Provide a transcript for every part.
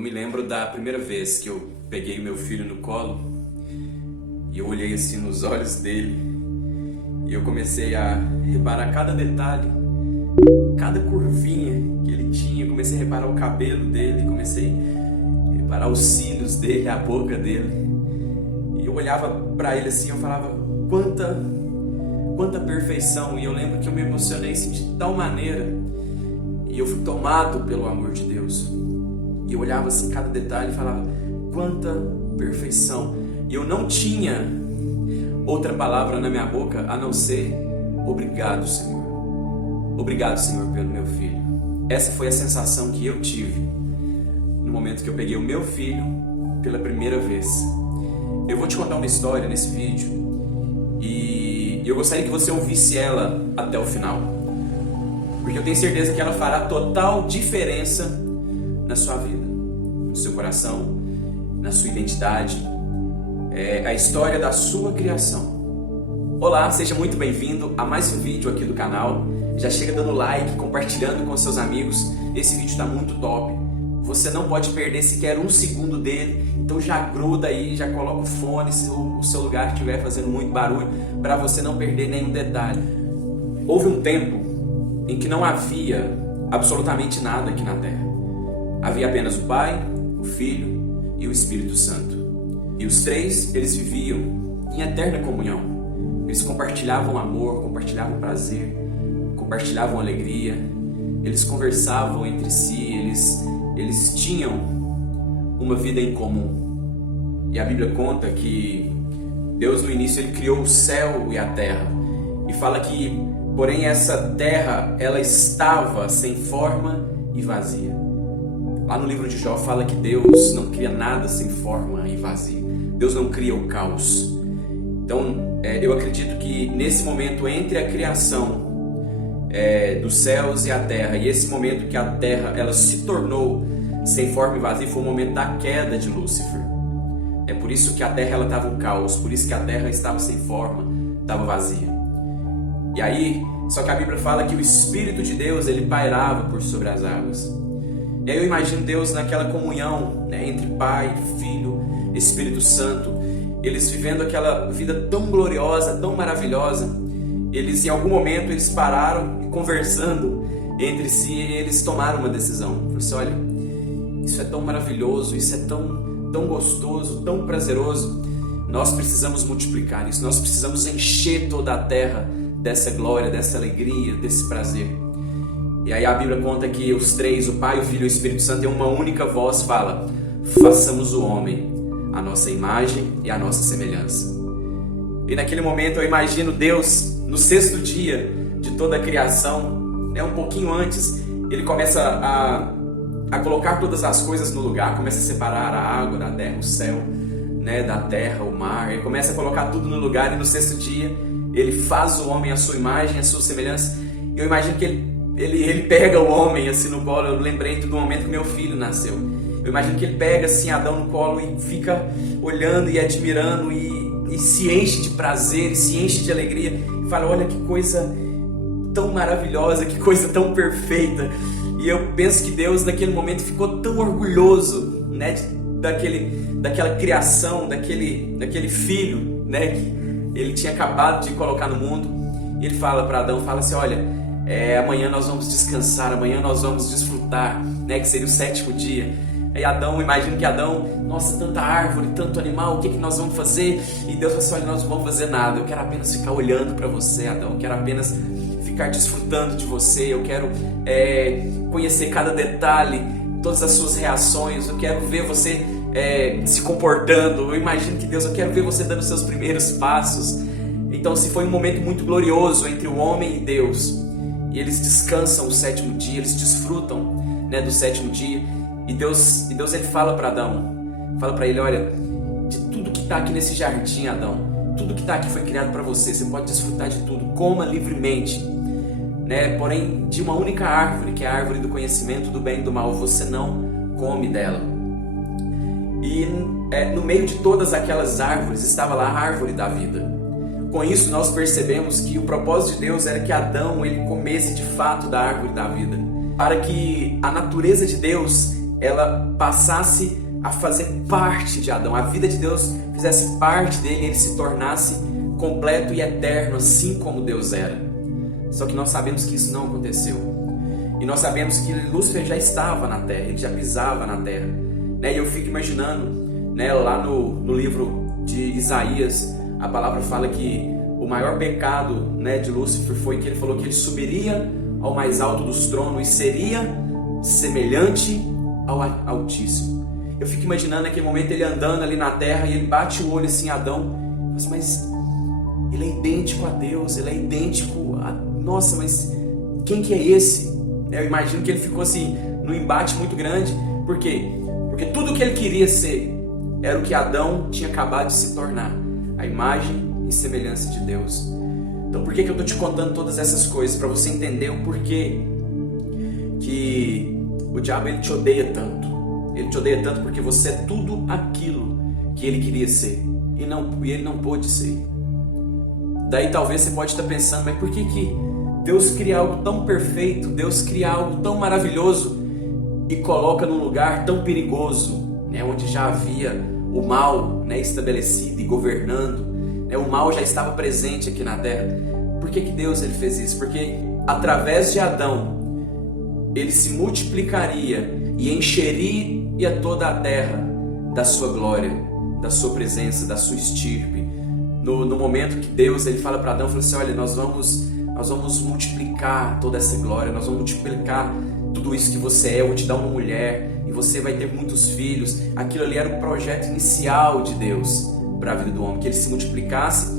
me lembro da primeira vez que eu peguei o meu filho no colo e eu olhei assim nos olhos dele e eu comecei a reparar cada detalhe, cada curvinha que ele tinha. Comecei a reparar o cabelo dele, comecei a reparar os cílios dele, a boca dele. E eu olhava para ele assim, eu falava, quanta perfeição. E eu lembro que eu me emocionei assim, de tal maneira, e eu fui tomado pelo amor de Deus. E eu olhava assim cada detalhe e falava, quanta perfeição. E eu não tinha outra palavra na minha boca a não ser obrigado, Senhor. Obrigado, Senhor, pelo meu filho. Essa foi a sensação que eu tive no momento que eu peguei o meu filho pela primeira vez. Eu vou te contar uma história nesse vídeo e eu gostaria que você ouvisse ela até o final, porque eu tenho certeza que ela fará total diferença na sua vida, no seu coração, na sua identidade. É a história da sua criação. Olá, seja muito bem-vindo a mais um vídeo aqui do canal. Já chega dando like, compartilhando com seus amigos. Esse vídeo está muito top. Você não pode perder sequer um segundo dele. Então já gruda aí, já coloca o fone se o seu lugar estiver fazendo muito barulho, para você não perder nenhum detalhe. Houve um tempo em que não havia absolutamente nada aqui na Terra. Havia apenas o Pai, o Filho e o Espírito Santo. E os três, eles viviam em eterna comunhão. Eles compartilhavam amor, compartilhavam prazer, compartilhavam alegria. Eles conversavam entre si, eles tinham uma vida em comum. E a Bíblia conta que Deus no início ele criou o céu e a terra. E fala que, porém, essa terra ela estava sem forma e vazia. Lá no livro de Jó fala que Deus não cria nada sem forma e vazio. Deus não cria o caos. Então, eu acredito que nesse momento entre a criação dos céus e a terra, e esse momento que a terra ela se tornou sem forma e vazio, foi o momento da queda de Lúcifer. É por isso que a terra ela estava um caos, por isso que a terra estava sem forma, estava vazia. E aí, só que a Bíblia fala que o Espírito de Deus ele pairava por sobre as águas. E aí eu imagino Deus naquela comunhão, né, entre Pai, Filho, Espírito Santo, eles vivendo aquela vida tão gloriosa, tão maravilhosa. Eles em algum momento eles pararam e conversando entre si, eles tomaram uma decisão. Falaram assim, olha, isso é tão maravilhoso, isso é tão gostoso, tão prazeroso. Nós precisamos multiplicar isso, nós precisamos encher toda a terra dessa glória, dessa alegria, desse prazer. E aí a Bíblia conta que os três, o Pai, o Filho e o Espírito Santo, em uma única voz fala, façamos o homem a nossa imagem e a nossa semelhança. E naquele momento eu imagino Deus, no sexto dia de toda a criação, um pouquinho antes, ele começa a colocar todas as coisas no lugar, começa a separar a água da terra, o céu, da terra, o mar, ele começa a colocar tudo no lugar, e no sexto dia ele faz o homem à sua imagem, à sua semelhança. Eu imagino que ele pega o homem assim no colo. Eu lembrei do momento que meu filho nasceu. Eu imagino que ele pega assim Adão no colo e fica olhando e admirando e se enche de prazer, e se enche de alegria e fala, olha que coisa tão maravilhosa, que coisa tão perfeita. E eu penso que Deus naquele momento ficou tão orgulhoso, daquela criação, daquele filho, que ele tinha acabado de colocar no mundo. E ele fala para Adão, fala assim, olha, amanhã nós vamos descansar, amanhã nós vamos desfrutar, que seria o sétimo dia. Aí Adão, imagino que Adão, nossa, tanta árvore, tanto animal, o que nós vamos fazer? E Deus falou assim, olha, nós não vamos fazer nada, eu quero apenas ficar olhando para você, Adão, eu quero apenas ficar desfrutando de você, eu quero conhecer cada detalhe, todas as suas reações, eu quero ver você se comportando, eu imagino que Deus, eu quero ver você dando os seus primeiros passos. Então se foi um momento muito glorioso entre o homem e Deus, e eles descansam o sétimo dia, eles desfrutam do sétimo dia. E Deus ele fala para Adão, fala para ele, olha, de tudo que está aqui nesse jardim, Adão, tudo que está aqui foi criado para você, você pode desfrutar de tudo, coma livremente, porém de uma única árvore, que é a árvore do conhecimento do bem e do mal, você não come dela. E no meio de todas aquelas árvores estava lá a árvore da vida. Com isso nós percebemos que o propósito de Deus era que Adão ele comesse de fato da árvore da vida, para que a natureza de Deus ela passasse a fazer parte de Adão, a vida de Deus fizesse parte dele e ele se tornasse completo e eterno, assim como Deus era. Só que nós sabemos que isso não aconteceu. E nós sabemos que Lúcifer já estava na terra, ele já pisava na terra. E eu fico imaginando, lá no livro de Isaías, a palavra fala que o maior pecado de Lúcifer foi que ele falou que ele subiria ao mais alto dos tronos e seria semelhante ao Altíssimo. Eu fico imaginando naquele momento ele andando ali na terra e ele bate o olho assim em Adão e fala assim, mas ele é idêntico a Deus, ele é idêntico a... Nossa, mas quem que é esse? Eu imagino que ele ficou assim, num embate muito grande. Por quê? Porque tudo que ele queria ser era o que Adão tinha acabado de se tornar, a imagem e semelhança de Deus. Então por que eu estou te contando todas essas coisas? Para você entender o porquê que o diabo ele te odeia tanto. Ele te odeia tanto porque você é tudo aquilo que ele queria ser e ele não pôde ser. Daí talvez você pode estar pensando, mas por que Deus cria algo tão perfeito, Deus cria algo tão maravilhoso e coloca num lugar tão perigoso, onde já havia o mal estabelecido e governando, o mal já estava presente aqui na terra? Por que Deus ele fez isso? Porque através de Adão ele se multiplicaria e encheria toda a terra da sua glória, da sua presença, da sua estirpe. No momento que Deus ele fala para Adão, fala assim, olha, nós vamos multiplicar toda essa glória, nós vamos multiplicar tudo isso que você é, eu vou te dar uma mulher e você vai ter muitos filhos. Aquilo ali era o projeto inicial de Deus para a vida do homem, que ele se multiplicasse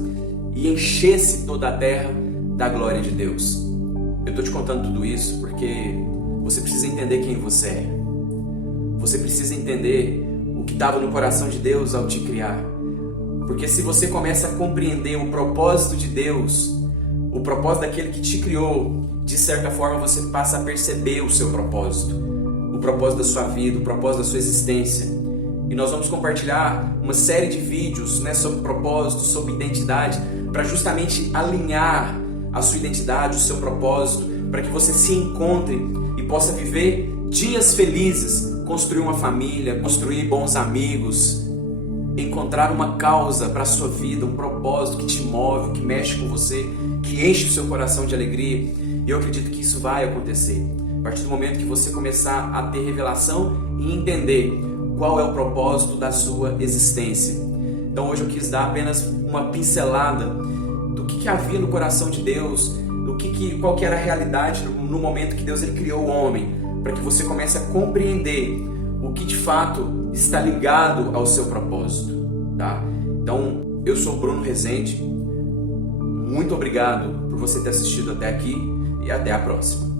e enchesse toda a terra da glória de Deus. Eu estou te contando tudo isso porque você precisa entender quem você é. Você precisa entender o que estava no coração de Deus ao te criar. Porque se você começa a compreender o propósito de Deus, o propósito daquele que te criou, de certa forma você passa a perceber o seu propósito, o propósito da sua vida, o propósito da sua existência. E nós vamos compartilhar uma série de vídeos sobre propósito, sobre identidade, para justamente alinhar a sua identidade, o seu propósito, para que você se encontre e possa viver dias felizes, construir uma família, construir bons amigos, encontrar uma causa para a sua vida, um propósito que te move, que mexe com você, que enche o seu coração de alegria. E eu acredito que isso vai acontecer a partir do momento que você começar a ter revelação e entender qual é o propósito da sua existência. Então hoje eu quis dar apenas uma pincelada do que havia no coração de Deus, qual que era a realidade no momento que Deus ele criou o homem, para que você comece a compreender o que de fato está ligado ao seu propósito, tá? Então, eu sou Bruno Rezende, muito obrigado por você ter assistido até aqui e até a próxima.